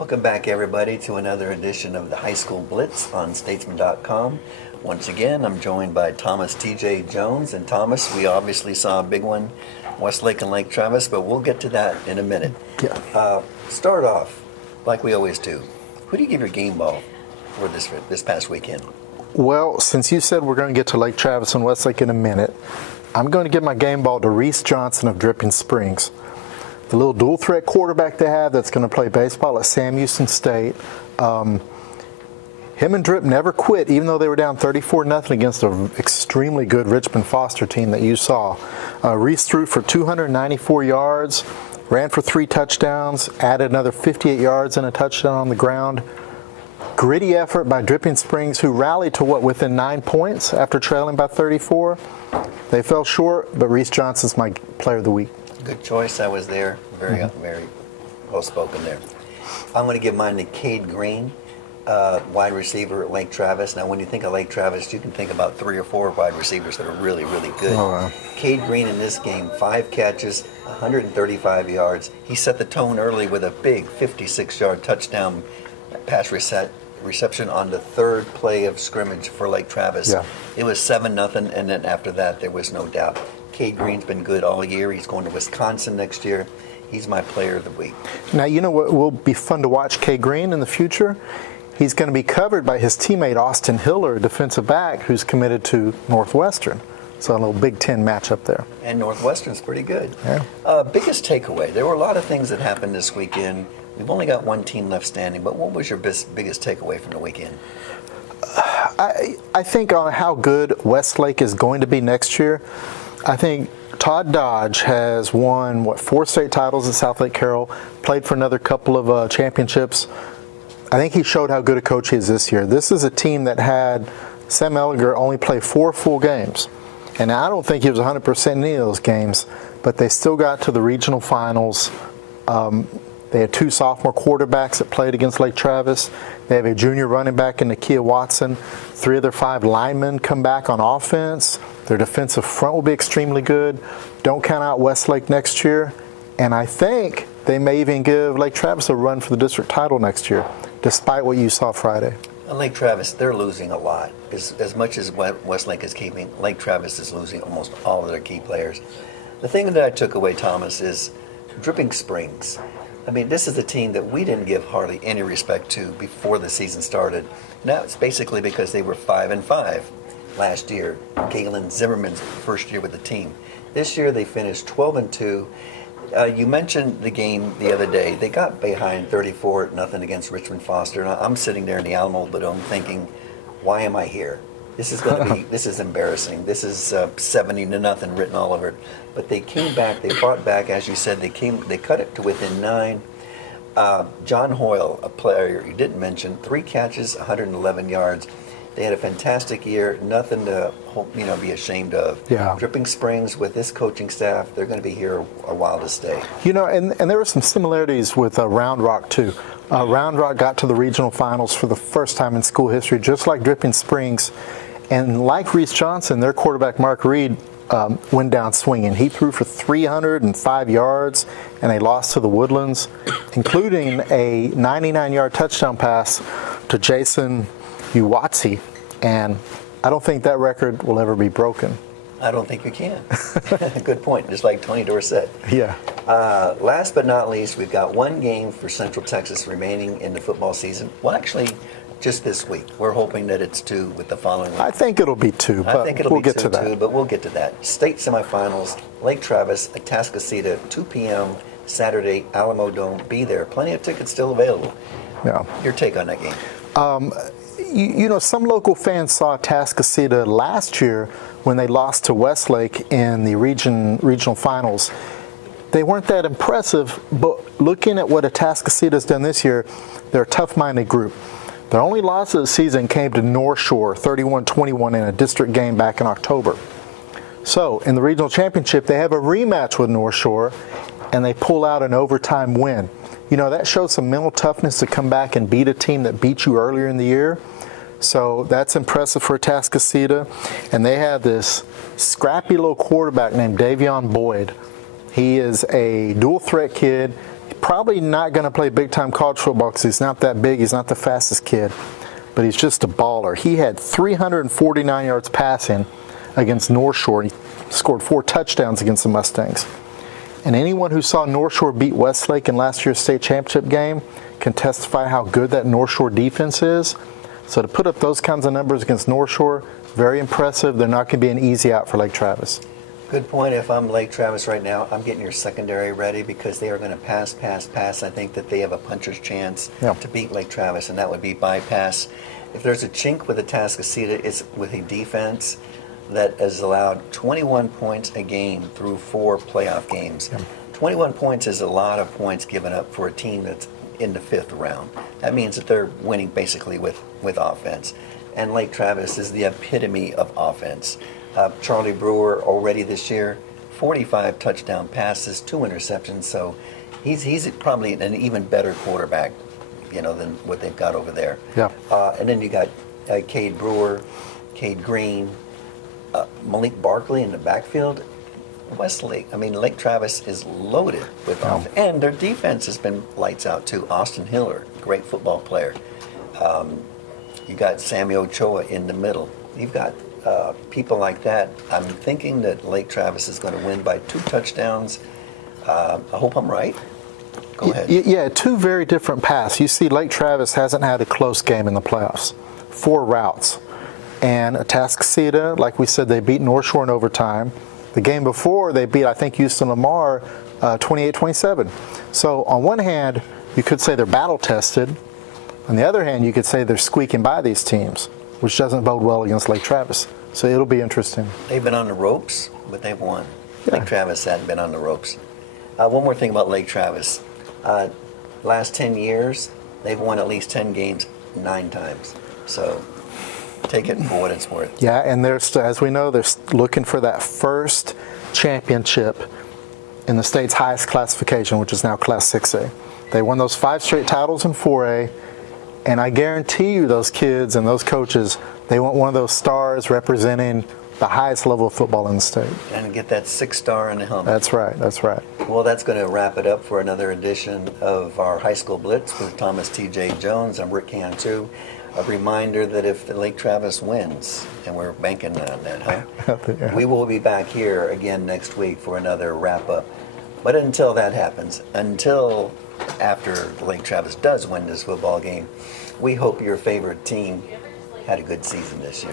Welcome back, everybody, to another edition of the High School Blitz on Statesman.com. Once again, I'm joined by Thomas T.J. Jones. And Thomas, we obviously saw a big one, Westlake and Lake Travis, but we'll get to that in a minute. Yeah. Start off, like we always do. Who do you give your game ball for this past weekend? Well, since you said we're going to get to Lake Travis and Westlake in a minute, I'm going to give my game ball to Reese Johnson of Dripping Springs. The little dual threat quarterback they have that's going to play baseball at Sam Houston State. Him and Drip never quit, even though they were down 34-0 against an extremely good Richmond Foster team that you saw. Reese threw for 294 yards, ran for 3 touchdowns, added another 58 yards and a touchdown on the ground. Gritty effort by Dripping Springs, who rallied to within 9 points after trailing by 34. They fell short, but Reese Johnson's my player of the week. Good choice. I was there. Very well spoken there. I'm going to give mine to Cade Green, wide receiver at Lake Travis. Now, when you think of Lake Travis, you can think about 3 or 4 wide receivers that are really, really good. Oh, wow. Cade Green in this game, 5 catches, 135 yards. He set the tone early with a big 56-yard touchdown pass reception on the 3rd play of scrimmage for Lake Travis. Yeah. It was 7-0, and then after that, there was no doubt. Cade Green's been good all year. He's going to Wisconsin next year. He's my player of the week. Now, you know what will be fun to watch Cade Green in the future? He's going to be covered by his teammate Austin Hiller, a defensive back who's committed to Northwestern. So a little Big Ten matchup there. And Northwestern's pretty good. Yeah. Biggest takeaway. There were a lot of things that happened this weekend. We've only got one team left standing, but what was your biggest takeaway from the weekend? I think on how good Westlake is going to be next year. I think Todd Dodge has won, 4 state titles at South Lake Carroll, played for another couple of championships. I think he showed how good a coach he is this year. This is a team that had Sam Ellinger only play 4 full games. And I don't think he was 100% in any of those games, but they still got to the regional finals. They had 2 sophomore quarterbacks that played against Lake Travis. They have a junior running back in Nakia Watson. 3 of their 5 linemen come back on offense. Their defensive front will be extremely good. Don't count out Westlake next year. And I think they may even give Lake Travis a run for the district title next year, despite what you saw Friday. Lake Travis, they're losing a lot. As much as Westlake is keeping, Lake Travis is losing almost all of their key players. The thing that I took away, Thomas, is Dripping Springs. I mean, this is a team that we didn't give hardly any respect to before the season started. Now it's basically because they were 5-5 last year. Galen Zimmerman's first year with the team. This year they finished 12-2. You mentioned the game the other day. They got behind 34-0 against Richmond Foster. And I'm sitting there in the Alamo Dome thinking, why am I here? This is going to be. This is embarrassing. This is 70-0 written all over it. But they came back. They fought back, as you said. They cut it to within 9. John Hoyle, a player you didn't mention, 3 catches, 111 yards. They had a fantastic year. Nothing to be ashamed of. Yeah. Dripping Springs with this coaching staff, they're going to be here a while to stay. And there were some similarities with Round Rock too. Round Rock got to the regional finals for the first time in school history, just like Dripping Springs. And like Reese Johnson, their quarterback Mark Reed went down swinging. He threw for 305 yards, and they lost to the Woodlands, including a 99-yard touchdown pass to Jason Uwatsi. And I don't think that record will ever be broken. I don't think you can. Good point. Just like Tony Dorsett. Yeah. Last but not least, we've got one game for Central Texas remaining in the football season. Well, actually, just this week. We're hoping that it's 2 with the following week. I think it'll be 2, but we'll get to that. Too, but we'll get to that. State semifinals, Lake Travis, Atascocita, 2 p.m. Saturday, Alamo Dome. Be there. Plenty of tickets still available. Yeah. Your take on that game? Some local fans saw Atascocita last year when they lost to Westlake in the regional finals. They weren't that impressive, but looking at what Atascocita has done this year, they're a tough-minded group. Their only loss of the season came to North Shore, 31-21 in a district game back in October. So, in the regional championship, they have a rematch with North Shore, and they pull out an overtime win. That shows some mental toughness to come back and beat a team that beat you earlier in the year. So that's impressive for Atascocita. And they have this scrappy little quarterback named Davion Boyd. He is a dual threat kid. probably not going to play big-time college football because he's not that big. He's not the fastest kid, but he's just a baller. He had 349 yards passing against North Shore. He scored 4 touchdowns against the Mustangs. And anyone who saw North Shore beat Westlake in last year's state championship game can testify how good that North Shore defense is. So to put up those kinds of numbers against North Shore, very impressive. They're not going to be an easy out for Lake Travis. Good point. If I'm Lake Travis right now, I'm getting your secondary ready because they are going to pass. I think that they have a puncher's chance to beat Lake Travis, and that would be bypass. If there's a chink with Atascocita, it's with a defense that has allowed 21 points a game through 4 playoff games. 21 points is a lot of points given up for a team that's in the 5th round. That means that they're winning basically with offense. And Lake Travis is the epitome of offense. Charlie Brewer already this year, 45 touchdown passes, 2 interceptions. So he's probably an even better quarterback, than what they've got over there. Yeah. And then you got Cade Brewer, Cade Green, Malik Barkley in the backfield. Lake Travis is loaded with offense. And their defense has been lights out too. Austin Hiller, great football player. You got Sammy Ochoa in the middle. You've got people like that. I'm thinking that Lake Travis is going to win by 2 touchdowns. I hope I'm right. Go ahead. Yeah, 2 very different paths. You see, Lake Travis hasn't had a close game in the playoffs. 4 routes. And Atascocita, like we said, they beat North Shore in overtime. The game before, they beat, I think, Houston Lamar 28-27. So on one hand, you could say they're battle-tested. On the other hand, you could say they're squeaking by these teams, which doesn't bode well against Lake Travis. So it'll be interesting. They've been on the ropes, but they've won. Yeah. Lake Travis hadn't been on the ropes. One more thing about Lake Travis. Last 10 years, they've won at least 10 games 9 times. So take it for what it's worth. Yeah, and as we know, they're looking for that first championship in the state's highest classification, which is now Class 6A. They won those 5 straight titles in 4A, and I guarantee you those kids and those coaches, they want one of those stars representing the highest level of football in the state. And get that 6 star in the helmet. That's right, that's right. Well, that's going to wrap it up for another edition of our High School Blitz with Thomas T.J. Jones. I'm Rick Cantu. A reminder that if Lake Travis wins, and we're banking on that, Yeah. We will be back here again next week for another wrap-up. But until that happens, until after Lake Travis does win this football game, we hope your favorite team had a good season this year.